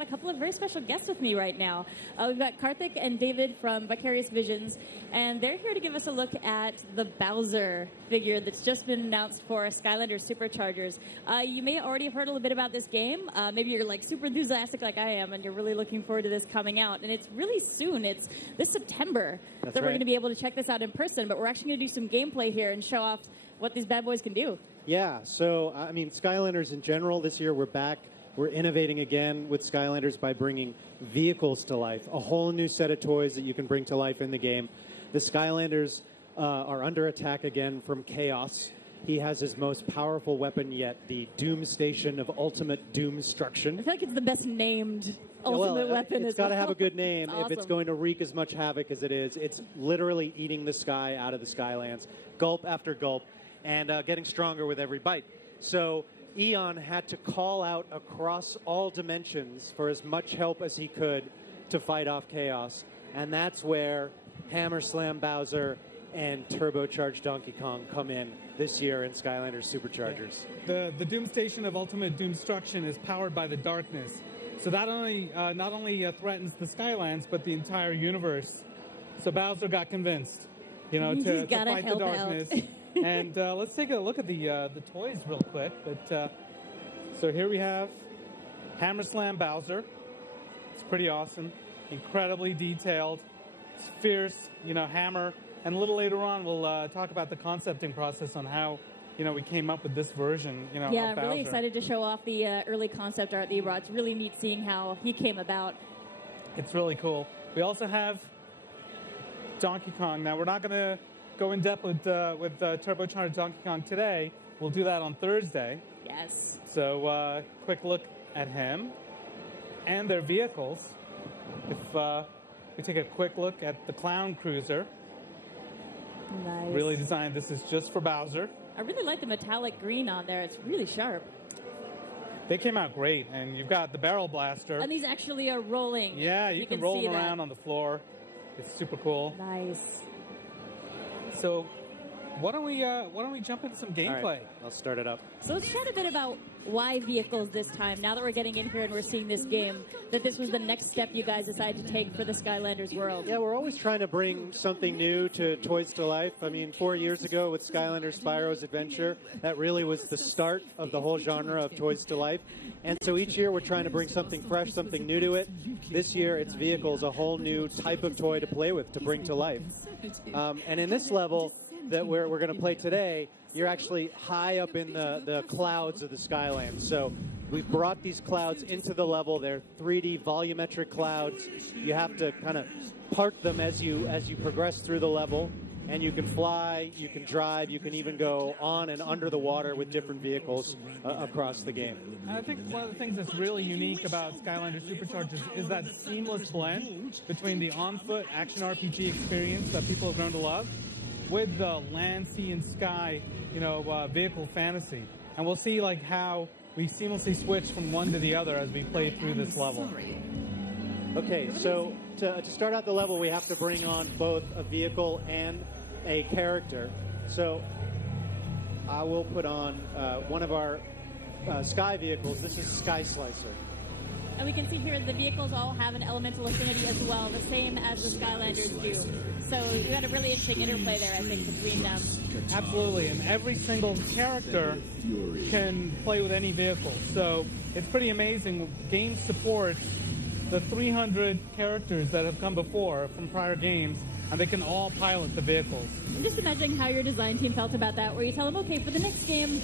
got a couple of very special guests with me right now. We've got Karthik and David from Vicarious Visions, and they're here to give us a look at the Bowser figure that's just been announced for Skylanders SuperChargers. You may already have heard a little bit about this game. Maybe you're like super enthusiastic like I am, and you're really looking forward to this coming out. And it's really soon. It's this September that we're going to be able to check this out in person, but we're actually going to do some gameplay here and show off what these bad boys can do. Yeah, so, I mean, Skylanders in general, this year we're back. We're innovating again with Skylanders by bringing vehicles to life, a whole new set of toys that you can bring to life in the game. The Skylanders are under attack again from Chaos. He has his most powerful weapon yet, the Doom Station of Ultimate Doomstruction. I feel like it's the best named ultimate weapon. It's got to have a good name awesome. if it's going to wreak as much havoc as it is. It's literally eating the sky out of the Skylands, gulp after gulp, and getting stronger with every bite. So Eon had to call out across all dimensions for as much help as he could to fight off Chaos. And that's where Hammer Slam Bowser and Turbocharged Donkey Kong come in this year in Skylanders SuperChargers. The Doom Station of Ultimate Doomstruction is powered by the darkness. So that not only threatens the Skylands, but the entire universe. So Bowser got convinced, to fight the darkness. And let's take a look at the toys real quick. But so here we have Hammer Slam Bowser. It's pretty awesome, incredibly detailed. It's fierce, hammer. And a little later on, we'll talk about the concepting process on how we came up with this version. Yeah, I'm really excited to show off the early concept art that you brought. It's really neat seeing how he came about. It's really cool. We also have Donkey Kong. Now we're not going to go in depth with Turbocharged Donkey Kong today. We'll do that on Thursday. Yes. So quick look at him and their vehicles. If we take a quick look at the Clown Cruiser. Nice. Really designed. This is just for Bowser. I really like the metallic green on there. It's really sharp. They came out great, and you've got the Barrel Blaster. And these actually are rolling. Yeah, you can roll them around on the floor. It's super cool. Nice. So, why don't we jump into some gameplay? All right, I'll start it up. So let's chat a bit about why vehicles this time. Now that we're getting in here and we're seeing this game, that this was the next step you guys decided to take for the Skylanders world. Yeah, we're always trying to bring something new to toys to life. I mean, 4 years ago with Skylanders Spyro's Adventure, that really was the start of the whole genre of toys to life. And so each year we're trying to bring something fresh, something new to it. This year it's vehicles, a whole new type of toy to play with, to bring to life. And in this level that we're going to play today, you're actually high up in the clouds of the Skylands. So we've brought these clouds into the level. They're 3D volumetric clouds. You have to kind of park them as you progress through the level. And you can fly, you can drive, you can even go on and under the water with different vehicles across the game. And I think one of the things that's really unique about Skylanders SuperChargers is that seamless blend between the on-foot action RPG experience that people have grown to love with the land, sea, and sky, vehicle fantasy. And we'll see how we seamlessly switch from one to the other as we play through this level. Okay, so to start out the level, we have to bring on both a vehicle and a character. So I will put on one of our Sky vehicles. This is Sky Slicer. And we can see here the vehicles all have an elemental affinity as well, the same as the Skylanders do. So you got a really interesting interplay there, I think, between them. Absolutely, and every single character can play with any vehicle. So it's pretty amazing. Game supports the 300 characters that have come before from prior games, and they can all pilot the vehicles. I'm just imagining how your design team felt about that, where you tell them, okay, for the next game,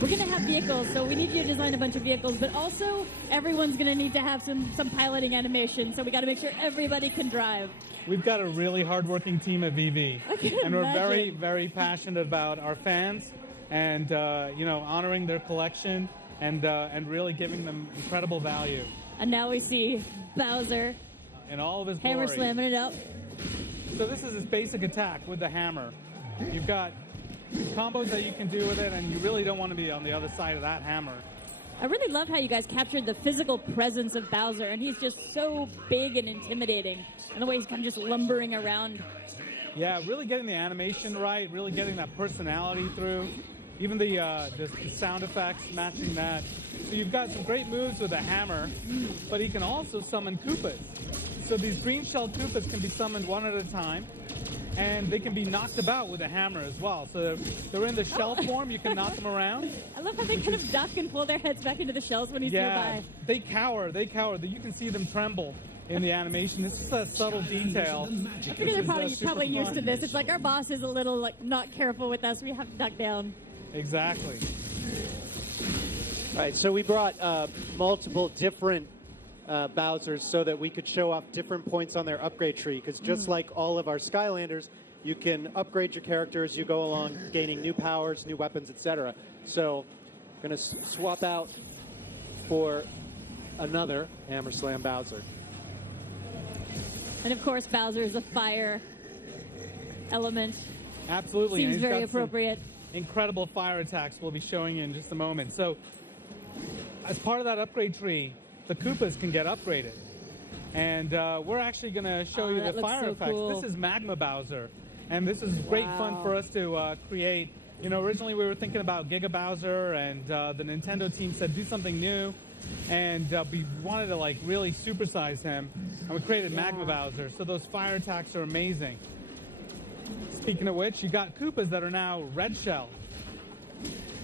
we're going to have vehicles, so we need you to design a bunch of vehicles, but also everyone's going to need to have some piloting animation, so we got to make sure everybody can drive. We've got a really hardworking team at VV, and we're imagine. very, very passionate about our fans and honoring their collection and really giving them incredible value. And now we see Bowser in all of his hammer glory. slamming it up. So this is his basic attack with the hammer. You've got combos that you can do with it, and you really don't want to be on the other side of that hammer. I really love how you guys captured the physical presence of Bowser, and he's just so big and intimidating, and the way he's kind of just lumbering around. Yeah, really getting the animation right, really getting that personality through. Even the sound effects matching that. So you've got some great moves with a hammer, but he can also summon Koopas. So these green shell Koopas can be summoned one at a time, and they can be knocked about with a hammer as well. So they're in the shell form. You can knock them around. I love how they kind of duck and pull their heads back into the shells when he's nearby. They cower. You can see them tremble in the animation. It's just a subtle detail. I figure they're probably used to this. It's like our boss is a little like not careful with us. We have to duck down. Exactly. All right, so we brought multiple different Bowsers so that we could show off different points on their upgrade tree, because just like all of our Skylanders, you can upgrade your character as you go along, gaining new powers, new weapons, etc. So I'm going to swap out for another Hammer Slam Bowser. And of course, Bowser is a fire element. Absolutely. Seems very appropriate. Incredible fire attacks we'll be showing you in just a moment. So as part of that upgrade tree, the Koopas can get upgraded. And we're actually going to show you the fire effects. Cool. This is Magma Bowser. And this is great fun for us to create. You know, originally we were thinking about Giga Bowser, and the Nintendo team said do something new. And we wanted to like really supersize him. And we created Magma Bowser. So those fire attacks are amazing. Speaking of which, you got Koopas that are now red shell.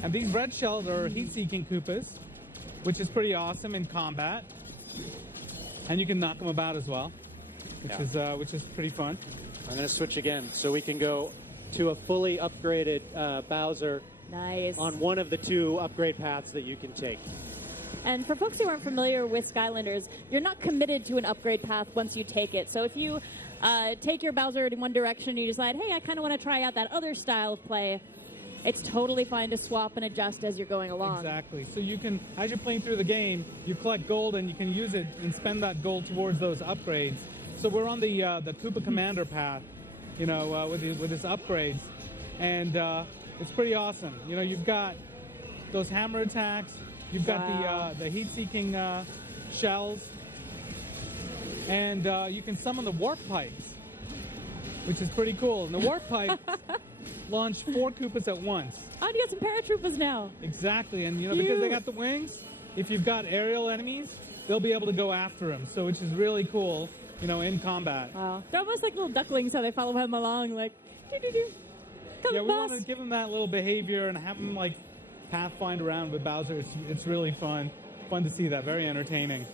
And these red shells are heat-seeking Koopas, which is pretty awesome in combat. And you can knock them about as well, which is pretty fun. I'm going to switch again so we can go to a fully upgraded Bowser on one of the two upgrade paths that you can take. And for folks who aren't familiar with Skylanders, you're not committed to an upgrade path once you take it. So if you take your Bowser in one direction and you decide, hey, I kind of want to try out that other style of play, it's totally fine to swap and adjust as you're going along. Exactly. So you can, as you're playing through the game, you collect gold and you can use it and spend that gold towards those upgrades. So we're on the Koopa Commander path, you know, with his upgrades. And it's pretty awesome. You know, you've got those hammer attacks. You've got the heat-seeking shells. And you can summon the warp pipes, which is pretty cool. And the warp pipes launch 4 Koopas at once. Oh, you got some paratroopers now. Exactly. And, you know, because they got the wings, if you've got aerial enemies, they'll be able to go after them. So, which is really cool, you know, in combat. Wow. They're almost like little ducklings, how they follow him along, like, doo-doo-doo. Come yeah, on, we boss. want to give them that little behavior and have them, like, pathfind around with Bowser. It's really fun. Fun to see that. Very entertaining.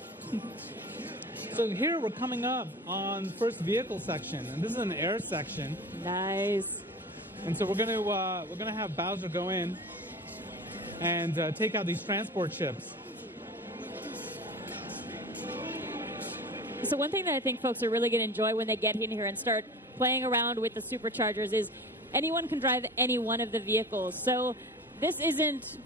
So here we're coming up on the first vehicle section, and this is an air section. Nice. And so we're gonna have Bowser go in and take out these transport ships. So one thing that I think folks are really going to enjoy when they get in here and start playing around with the SuperChargers is anyone can drive any one of the vehicles. So this isn't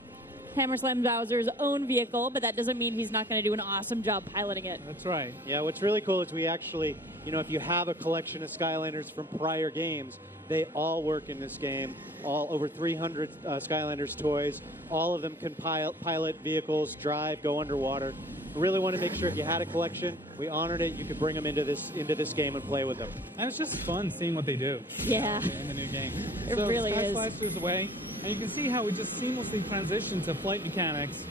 Hammer Slam Bowser's own vehicle, but that doesn't mean he's not going to do an awesome job piloting it. That's right. Yeah, what's really cool is we actually, you know, if you have a collection of Skylanders from prior games, they all work in this game. All over 300 Skylanders toys. All of them can pilot vehicles, drive, go underwater. We really want to make sure if you had a collection, we honored it. You could bring them into this game and play with them. And it's just fun seeing what they do. Yeah. In the new game. It really is. Sky Slicer's away, and you can see how we just seamlessly transition to flight mechanics.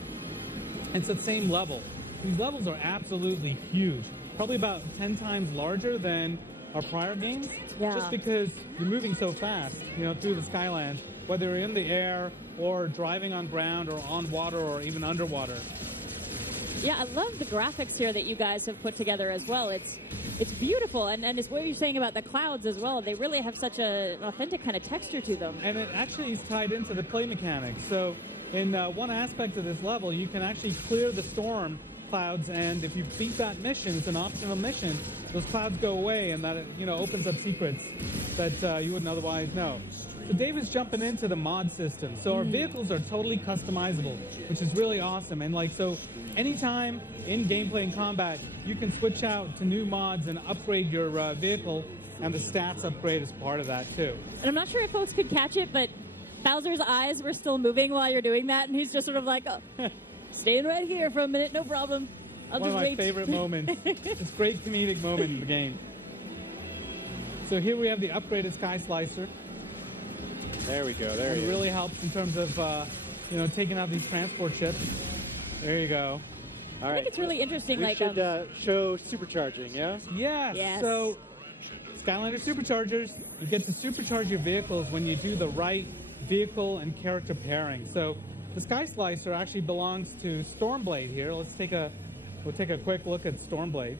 It's at the same level. These levels are absolutely huge. Probably about 10 times larger than our prior games. Yeah. Just because you're moving so fast, you know, through the Skylands, whether you're in the air or driving on ground or on water or even underwater. Yeah, I love the graphics here that you guys have put together as well. It's beautiful, and it's what you're saying about the clouds as well. They really have such an authentic kind of texture to them. And it actually is tied into the play mechanics. So in one aspect of this level, you can actually clear the storm clouds, and if you beat that mission, it's an optional mission, those clouds go away, and that, you know, opens up secrets that you wouldn't otherwise know. So David's jumping into the mod system. So our vehicles are totally customizable, which is really awesome. And like, so anytime in gameplay and combat, you can switch out to new mods and upgrade your vehicle, and the stats upgrade is part of that too. And I'm not sure if folks could catch it, but Bowser's eyes were still moving while you're doing that, and he's just sort of like, oh, staying right here for a minute, no problem. I'll One just of my wait. favorite moments. It's a great comedic moment in the game. So here we have the upgraded Sky Slicer. There we go. There It you go. really helps in terms of, you know, taking out these transport ships. There you go. All I right. think it's really interesting. We Like, should show supercharging, yeah? Yes. Yes. So, Skylanders SuperChargers, you get to supercharge your vehicles when you do the right vehicle and character pairing. So, the Sky Slicer actually belongs to Stormblade here. We'll take a quick look at Stormblade.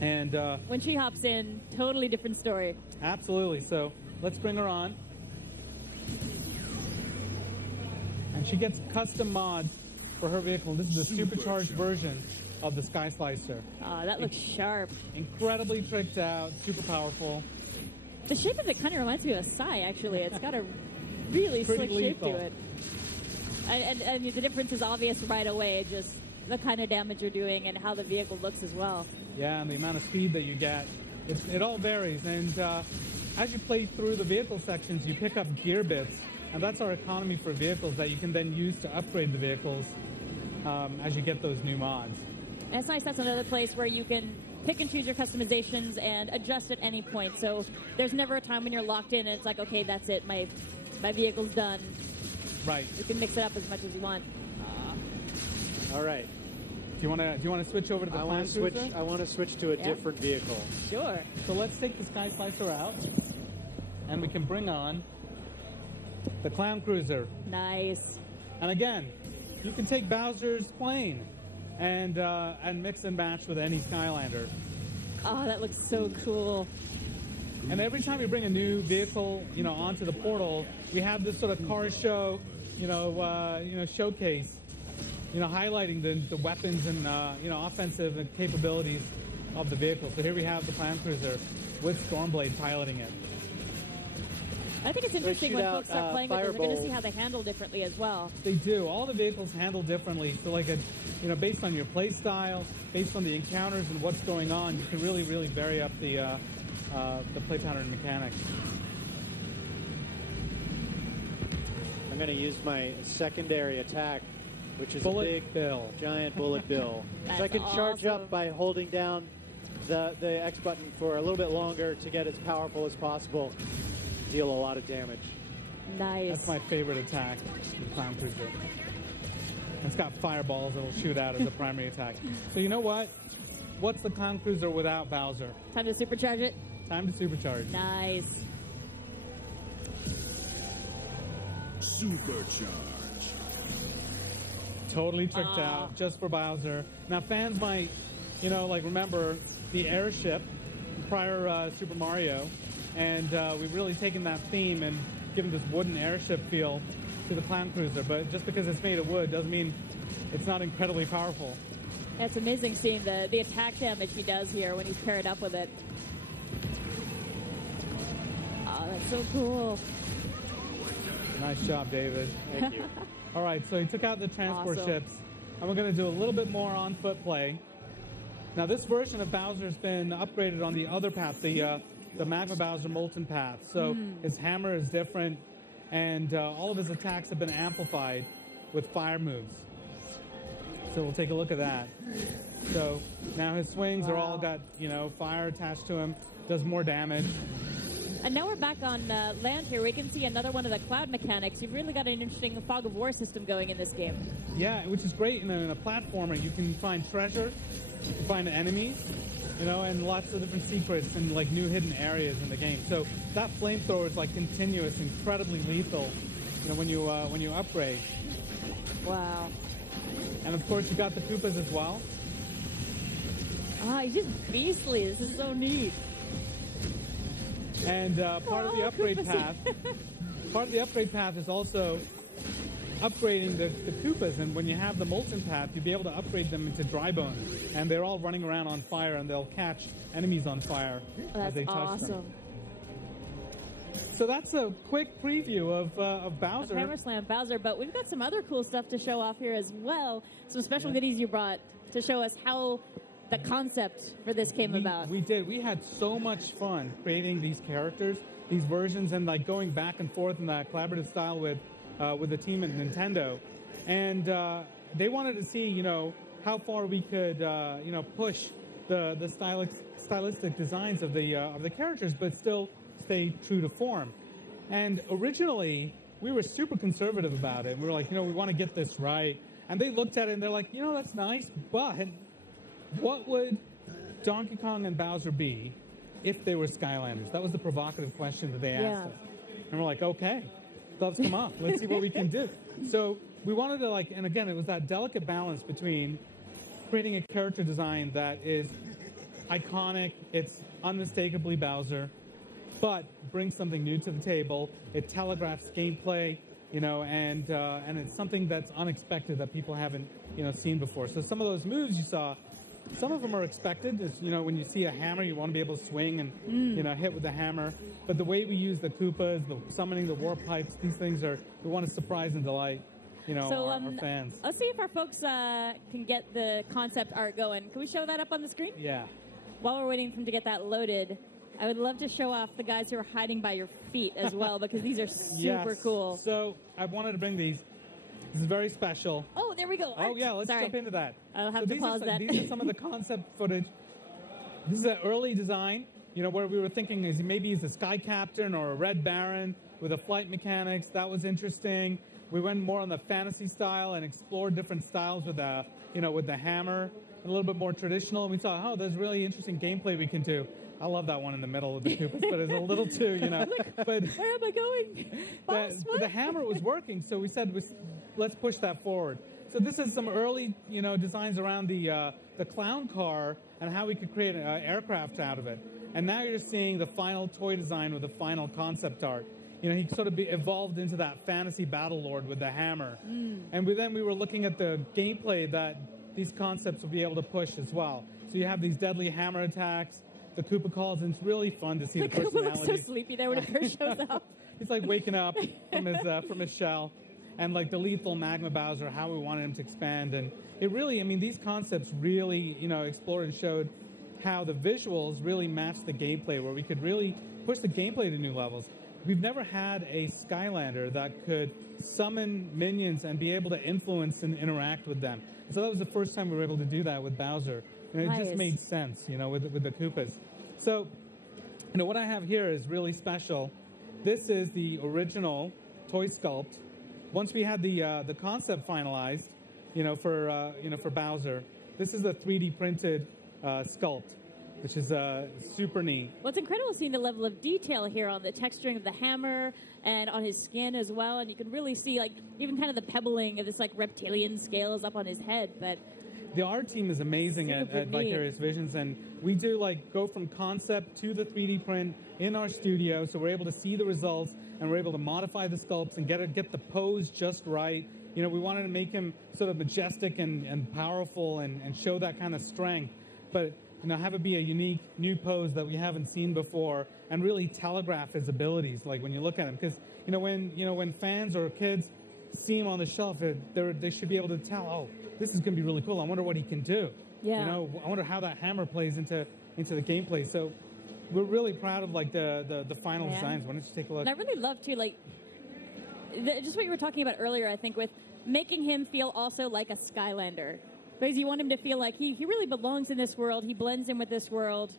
And when she hops in, totally different story. absolutely. So, let's bring her on. And she gets custom mods for her vehicle. This is the supercharged version of the Sky Slicer. Oh, that looks sharp. Incredibly tricked out, super powerful. The shape of it kind of reminds me of a Psy, actually. It's got a really Pretty slick shape to lethal. it. And the difference is obvious right away, just the kind of damage you're doing and how the vehicle looks as well. Yeah, and the amount of speed that you get. It all varies. And as you play through the vehicle sections, you pick up gear bits. And that's our economy for vehicles that you can then use to upgrade the vehicles as you get those new mods. And it's nice that's another place where you can pick and choose your customizations and adjust at any point. So there's never a time when you're locked in and it's like, okay, that's it. My vehicle's done. Right. You can mix it up as much as you want. All right. Do you want to switch over to the I Clown want to switch. Cruiser? I want to switch to a Yeah. different vehicle. Sure. So let's take the Sky Slicer out, and we can bring on the Clown Cruiser. Nice. And again, you can take Bowser's plane and mix and match with any Skylander. Oh, that looks so cool. And every time you bring a new vehicle, onto the portal, we have this sort of car show, showcase, highlighting the weapons and offensive capabilities of the vehicle. So here we have the Clown Cruiser with Stormblade piloting it. I think it's interesting shoot when out, folks start playing with this, we're going to fireballs. see how they handle differently as well. They do. All the vehicles handle differently. So, based on your play style, based on the encounters and what's going on, you can really, really vary up the play pattern mechanics. I'm going to use my secondary attack, which is a Bullet big, Bill. giant bullet bill. So I That's can charge awesome. up by holding down the X button for a little bit longer to get as powerful as possible. Deal a lot of damage. Nice. That's my favorite attack, the Clown Cruiser. It's got fireballs that'll shoot out as a primary attack. So you know what? What's the Clown Cruiser without Bowser? Time to supercharge it. Time to supercharge. Nice. SuperCharge. Totally tricked out just for Bowser. Now fans might, remember the airship, prior Super Mario, and we've really taken that theme and given this wooden airship feel to the Clown Cruiser. But just because it's made of wood doesn't mean it's not incredibly powerful. It's amazing seeing the attack damage he does here when he's paired up with it. Oh, that's so cool. Nice job, David. Thank you. All right, so he took out the transport Awesome. ships, and we're going to do a little bit more on-foot play. Now, this version of Bowser's been upgraded on the other path, the Magma Bowser Molten path. So his hammer is different, and all of his attacks have been amplified with fire moves. So we'll take a look at that. So now his swings are all got, fire attached to him, does more damage. And now we're back on land here. We can see another one of the cloud mechanics. You've really got an interesting fog of war system going in this game. Yeah, which is great. In a platformer, you can find treasure, you can find enemies, and lots of different secrets and new hidden areas in the game. So that flamethrower is continuous, incredibly lethal, when you upgrade. Wow. And of course, you got the Koopas as well. Ah, he's just beastly. This is so neat. And part of the upgrade Koopas. path is also upgrading the Koopas. And when you have the Molten path, you'll be able to upgrade them into dry bones. And they're all running around on fire, and they'll catch enemies on fire as they That's touch them. awesome. So that's a quick preview of Of Bowser. Hammer Slam Bowser, but we've got some other cool stuff to show off here as well. Some special goodies you brought to show us how the concept for this came about. We did. We had so much fun creating these characters, these versions, and going back and forth in that collaborative style with the team at Nintendo. And they wanted to see, how far we could, push the stylistic designs of the characters, but still stay true to form. And originally, we were super conservative about it. We were like, we want to get this right. And they looked at it and they're like, that's nice, but what would Donkey Kong and Bowser be if they were Skylanders? That was the provocative question that they asked us. And we're like, okay, gloves come off. Let's see what we can do. So we wanted to and again, it was that delicate balance between creating a character design that is iconic, it's unmistakably Bowser, but brings something new to the table. It telegraphs gameplay, and it's something that's unexpected that people haven't, seen before. So some of those moves you saw, some of them are expected. As, when you see a hammer, you want to be able to swing and, hit with the hammer. But the way we use the Koopas, the summoning, the warp pipes, these things we want to surprise and delight, our fans. Let's see if our folks can get the concept art going. Can we show that up on the screen? Yeah. While we're waiting for them to get that loaded, I would love to show off the guys who are hiding by your feet as well, because these are super cool. So I wanted to bring these. This is very special. Oh, there we go. Oh, yeah, let's jump into that. I'll have to pause that. These are some of the concept footage. This is an early design, where we were thinking is maybe he's a Sky Captain or a Red Baron with a flight mechanics. That was interesting. We went more on the fantasy style and explored different styles with the hammer, a little bit more traditional. And we saw, there's really interesting gameplay we can do. I love that one in the middle of the Koopas, but it's a little too, Like, but where am I going? Boss, the hammer was working, so we said, let's push that forward. So this is some early, designs around the clown car and how we could create an aircraft out of it. And now you're seeing the final toy design with the final concept art. He sort of evolved into that fantasy battle lord with the hammer. And then we were looking at the gameplay that these concepts will be able to push as well. So you have these deadly hammer attacks, the Koopa calls, and it's really fun to see the personality. Koopa looks so sleepy there when it first shows up. He's like waking up from his shell. And like the lethal Magma Bowser, how we wanted him to expand. And it really, these concepts really, explored and showed how the visuals really matched the gameplay, where we could really push the gameplay to new levels. We've never had a Skylander that could summon minions and be able to influence and interact with them. So that was the first time we were able to do that with Bowser. And it just made sense, with the Koopas. So, what I have here is really special. This is the original toy sculpt. Once we had the concept finalized, for Bowser, this is a 3D printed sculpt, which is super neat. Well, it's incredible seeing the level of detail here on the texturing of the hammer and on his skin as well. And you can really see, even kind of the pebbling of this, reptilian scales up on his head. But the art team is amazing at Vicarious Visions, and we do go from concept to the 3D print in our studio, so we're able to see the results and we're able to modify the sculpts and get the pose just right. We wanted to make him sort of majestic and powerful and show that kind of strength, but have it be a unique new pose that we haven't seen before and really telegraph his abilities. Like when you look at him, because when fans or kids see him on the shelf, they should be able to tell, oh, this is going to be really cool. I wonder what he can do. Yeah. I wonder how that hammer plays into the gameplay. So we're really proud of the final designs. Why don't you take a look? And I really love too, just what you were talking about earlier, I think, with making him feel also like a Skylander. Because you want him to feel like he really belongs in this world. He blends in with this world.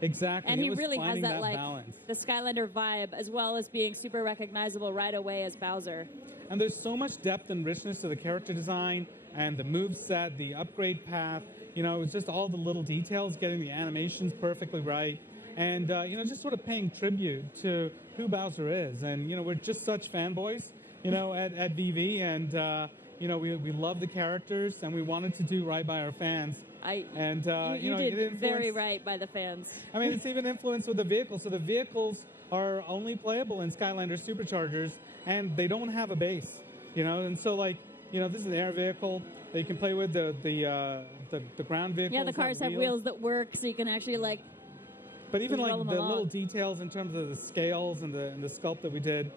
Exactly. And he really has that balance. The Skylander vibe, as well as being super recognizable right away as Bowser. And there's so much depth and richness to the character design and the move set, the upgrade path. It's just all the little details, getting the animations perfectly right. And, just sort of paying tribute to who Bowser is. And, we're just such fanboys, at VV. And, we love the characters, and we wanted to do right by our fans. You did very right by the fans. It's even influenced with the vehicles. So the vehicles are only playable in Skylanders SuperChargers, and they don't have a base, And so, this is an air vehicle that you can play with. The ground vehicles. Yeah, the cars have wheels that work, so you can actually But even the little details in terms of the scales and the sculpt that we did,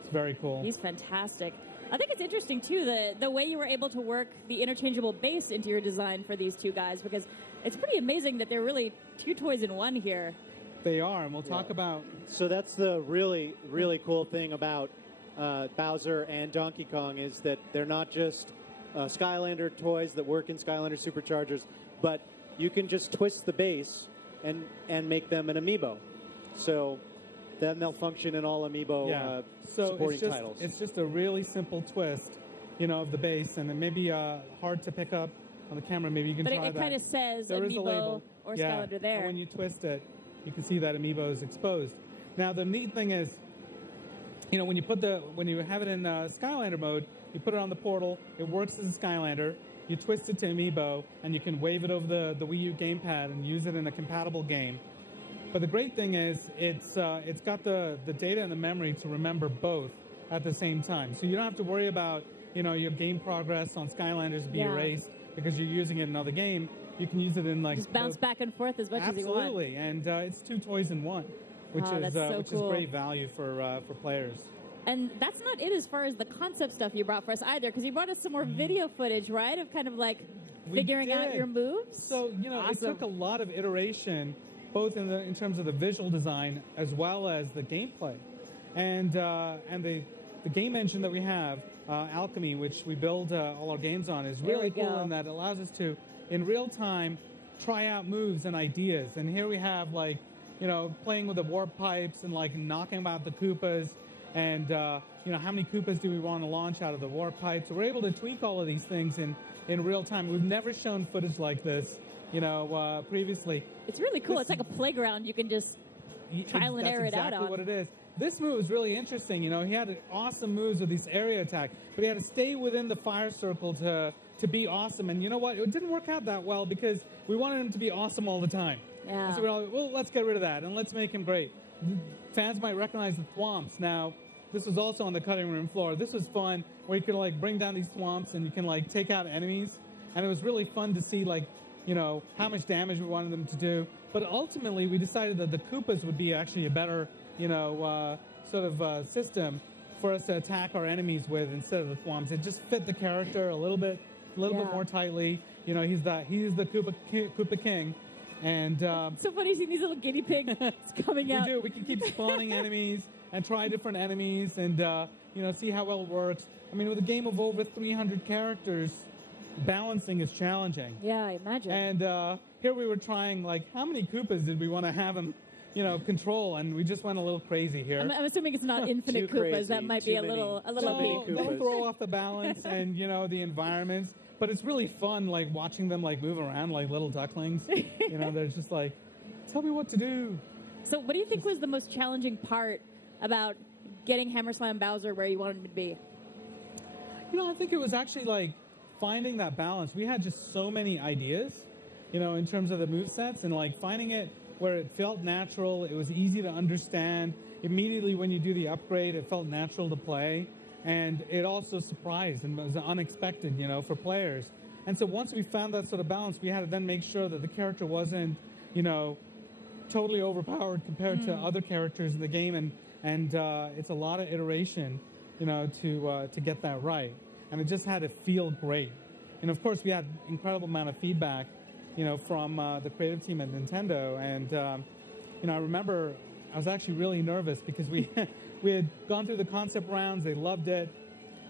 it's very cool. He's fantastic. I think it's interesting, too, the way you were able to work the interchangeable base into your design for these two guys, because it's pretty amazing that they're really two toys in one here. They are, and we'll talk about... So that's the really, really cool thing about Bowser and Donkey Kong, is that they're not just Skylander toys that work in Skylander SuperChargers, but you can just twist the base and make them an amiibo. So then they'll function in all amiibo supporting titles. It's just a really simple twist of the base, and it may be hard to pick up on the camera. Maybe you can But try it that. kind of says There is a Amiibo label. or Yeah. Skylander there. And when you twist it, you can see that Amiibo is exposed. Now, the neat thing is, when you have it in Skylander mode, you put it on the portal, it works as a Skylander, you twist it to Amiibo, and you can wave it over the Wii U gamepad and use it in a compatible game. But the great thing is, it's got the data and the memory to remember both at the same time. So you don't have to worry about, your game progress on Skylanders be erased because you're using it in another game. You can use it in just bounce back and forth as much as you want. Absolutely, and it's 2 toys in 1, which is cool. great value for players. And that's not it as far as the concept stuff you brought for us either, because you brought us some more video footage, right, of kind of like figuring out your moves. So it took a lot of iteration, both in terms of the visual design as well as the gameplay, and the game engine that we have, Alchemy, which we build all our games on, is really cool in that it allows us to, in real time, try out moves and ideas. And here we have playing with the warp pipes and knocking about the Koopas. And, how many Koopas do we want to launch out of the warp pipes? So we're able to tweak all of these things in real time. We've never shown footage like this, previously. It's really cool. It's like a playground. You can just trial and error it out on. That's exactly what it is. This move is really interesting. He had awesome moves with these area attack, but he had to stay within the fire circle to be awesome. And you know what? It didn't work out that well because we wanted him to be awesome all the time. Yeah. And so we're all like, well, let's get rid of that and let's make him great. Fans might recognize the thwomps. Now, this was also on the cutting room floor. This was fun, where you could bring down these thwomps and you can take out enemies. And it was really fun to see how much damage we wanted them to do. But ultimately, we decided that the Koopas would be actually a better system for us to attack our enemies with instead of the thwomps. It just fit the character a little bit more tightly. He's the Koopa King. And it's so funny seeing these little guinea pigs coming out. We can keep spawning enemies and try different enemies and see how well it works. I mean, with a game of over 300 characters, balancing is challenging. Yeah, I imagine. And here we were trying, how many Koopas did we want to have him, control? And we just went a little crazy here. I'm assuming it's not infinite Koopas. Crazy. That might be a little peak. They'll throw off the balance and, the environments. But it's really fun, watching them, move around like little ducklings. They're just tell me what to do. So what do you think was the most challenging part about getting HammerSlam Bowser where you wanted him to be? I think it was actually, finding that balance. We had just so many ideas, in terms of the movesets, and, finding it where it felt natural, it was easy to understand. Immediately when you do the upgrade, it felt natural to play. And it also surprised and was unexpected, for players. And so once we found that sort of balance, we had to then make sure that the character wasn't, totally overpowered compared to other characters in the game. And it's a lot of iteration, to get that right. And it just had to feel great. And of course, we had incredible amount of feedback, from the creative team at Nintendo. And I remember I was actually really nervous because we had gone through the concept rounds. They loved it.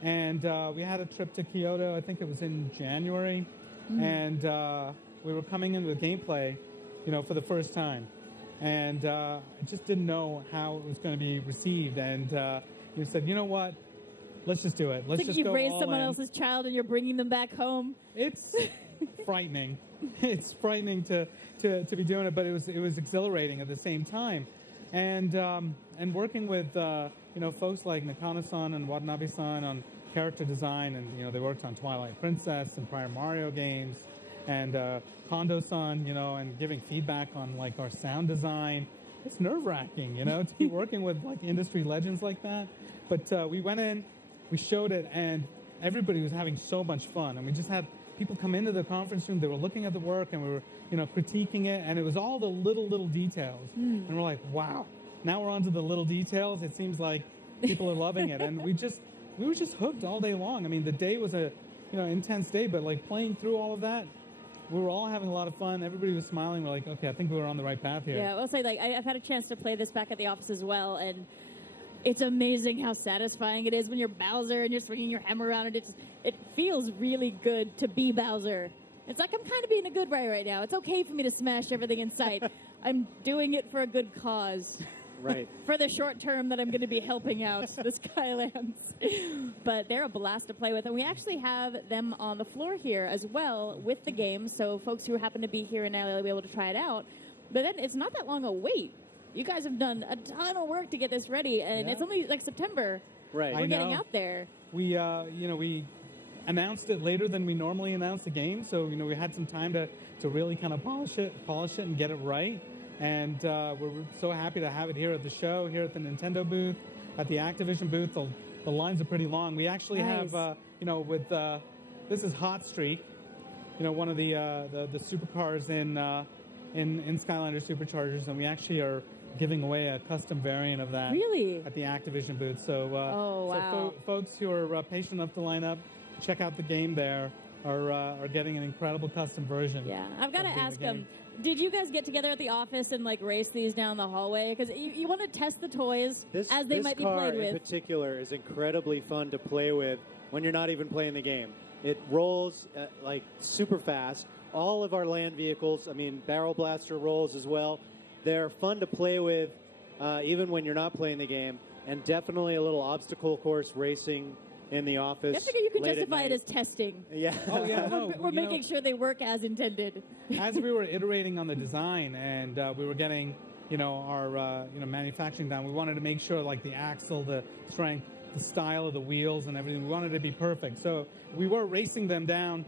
And we had a trip to Kyoto. I think it was in January. And we were coming in with gameplay, for the first time. And I just didn't know how it was going to be received. And you said, you know what? Let's just do it. Let's just go all in. You've raised someone else's child and you're bringing them back home. It's frightening. It's frightening to be doing it, but it was exhilarating at the same time. And working with folks like Nakano-san and Watanabe-san on character design, and they worked on Twilight Princess and prior Mario games, and Kondo-san, and giving feedback on our sound design. It's nerve-wracking, to be working with industry legends like that. But we went in, we showed it, and everybody was having so much fun, and we just had people come into the conference room. They were looking at the work, and we were, critiquing it, and it was all the little details. And we're like, wow, now we're on to the little details. It seems like people are loving it, and we were just hooked all day long. I mean, the day was a, intense day, but playing through all of that, we were all having a lot of fun. Everybody was smiling. We're like, okay, I think we were on the right path here. Yeah, I'll say, I've had a chance to play this back at the office as well, and it's amazing how satisfying it is when you're Bowser and you're swinging your hammer around, and it feels really good to be Bowser. It's like I'm kind of being a good guy right now. It's okay for me to smash everything in sight. I'm doing it for a good cause. Right. for the short term that I'm going to be helping out the Skylands. But they're a blast to play with. And we actually have them on the floor here as well with the game. So folks who happen to be here in LA will be able to try it out. But then it's not that long a wait. You guys have done a ton of work to get this ready. And it's only like September. Right. We're getting out there. We, we announced it later than we normally announce the game. So, we had some time to really kind of polish it and get it right. And we're so happy to have it here at the show, here at the Nintendo booth, at the Activision booth. The lines are pretty long. We actually have, this is Hot Streak, one of the supercars in Skylanders SuperChargers, and we actually are giving away a custom variant of that. Really? At the Activision booth. So, wow. Folks who are patient enough to line up, check out the game there, are getting an incredible custom version. Yeah, I've got to ask them. Did you guys get together at the office and race these down the hallway? Because you want to test the toys as they might be played with. This car in particular is incredibly fun to play with when you're not even playing the game. It rolls super fast. All of our land vehicles, Barrel Blaster rolls as well. They're fun to play with even when you're not playing the game. And definitely a little obstacle course racing in the office. I figure you could justify it as testing. Yeah. Oh, yeah, no. We're making sure they work as intended. As we were iterating on the design and we were getting, our manufacturing down, we wanted to make sure the axle, the strength, the style of the wheels and everything, we wanted it to be perfect. So we were racing them down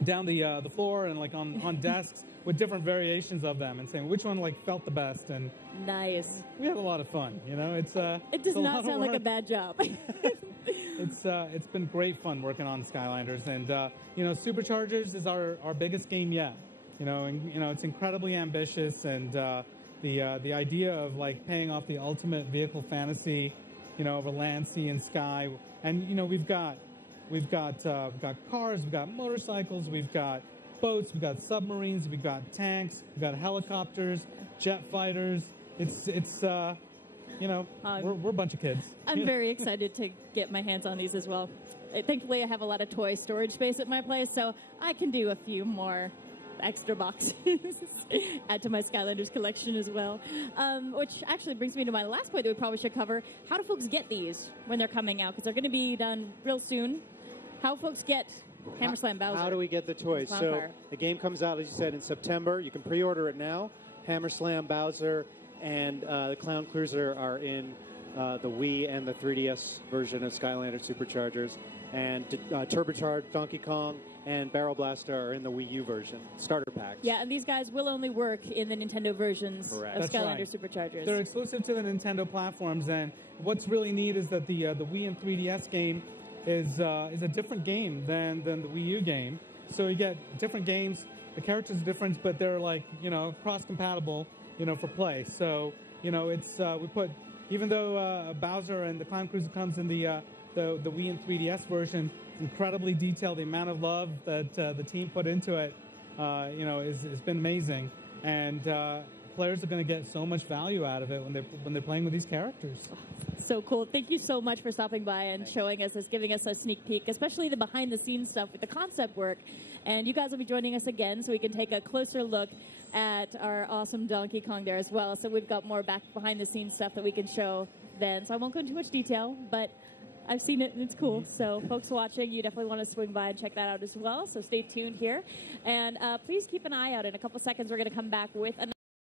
the floor and on desks with different variations of them and saying which one felt the best. And nice. We had a lot of fun. It does not sound like a bad job. It's been great fun working on Skylanders, and SuperChargers is our biggest game yet. It's incredibly ambitious, and the idea of paying off the ultimate vehicle fantasy, over land, sea, and sky. And we've got cars, we've got motorcycles, we've got boats, we've got submarines, we've got tanks, we've got helicopters, jet fighters. We're a bunch of kids. I'm very excited to get my hands on these as well. Thankfully, I have a lot of toy storage space at my place, so I can do a few more extra boxes, add to my Skylanders collection as well. Which actually brings me to my last point that we probably should cover. How do folks get these when they're coming out? Because they're going to be done real soon. How folks get Hammer Slam Bowser? How do we get the toys? So the game comes out, as you said, in September. You can pre-order it now. Hammer Slam Bowser and the Clown Cruiser are in the Wii and the 3DS version of Skylanders SuperChargers. And Turbocharged Donkey Kong and Barrel Blaster are in the Wii U version, starter packs. Yeah, and these guys will only work in the Nintendo versions of Skylanders SuperChargers. They're exclusive to the Nintendo platforms, and what's really neat is that the Wii and 3DS game is a different game than the Wii U game. So you get different games, the characters are different, but they're cross-compatible, for play. So, it's we put, even though Bowser and the Clown Cruiser comes in the Wii and 3DS version, it's incredibly detailed. The amount of love that the team put into it, has been amazing. And players are going to get so much value out of it when they're playing with these characters. So cool. Thank you so much for stopping by and showing us this, giving us a sneak peek, especially the behind-the-scenes stuff with the concept work. And you guys will be joining us again so we can take a closer look at our awesome Donkey Kong there as well. So we've got more behind-the-scenes stuff that we can show then. So I won't go into too much detail, but I've seen it and it's cool. So folks watching, you definitely want to swing by and check that out as well. So stay tuned here. And please keep an eye out. In a couple seconds, we're going to come back with another